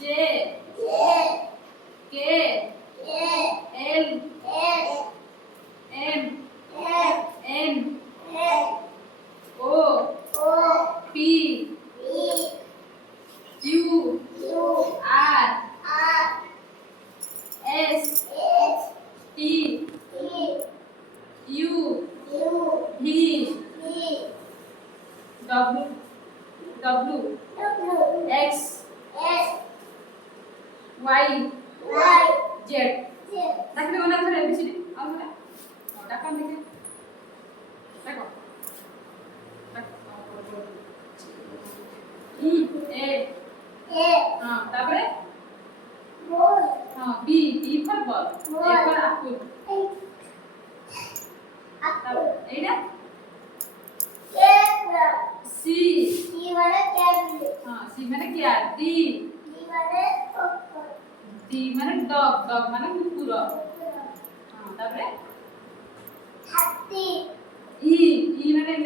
जे K L M N O P Q R S T U V W X Y Z देखने को ना थोड़े ABCD आओ ना डाका देखे देखो ई ए हां तापरे हां B for ball A for apple एटा सी हाँ सी माने क्या डी माने डॉग माने कुकुर हाँ तापरे ई माने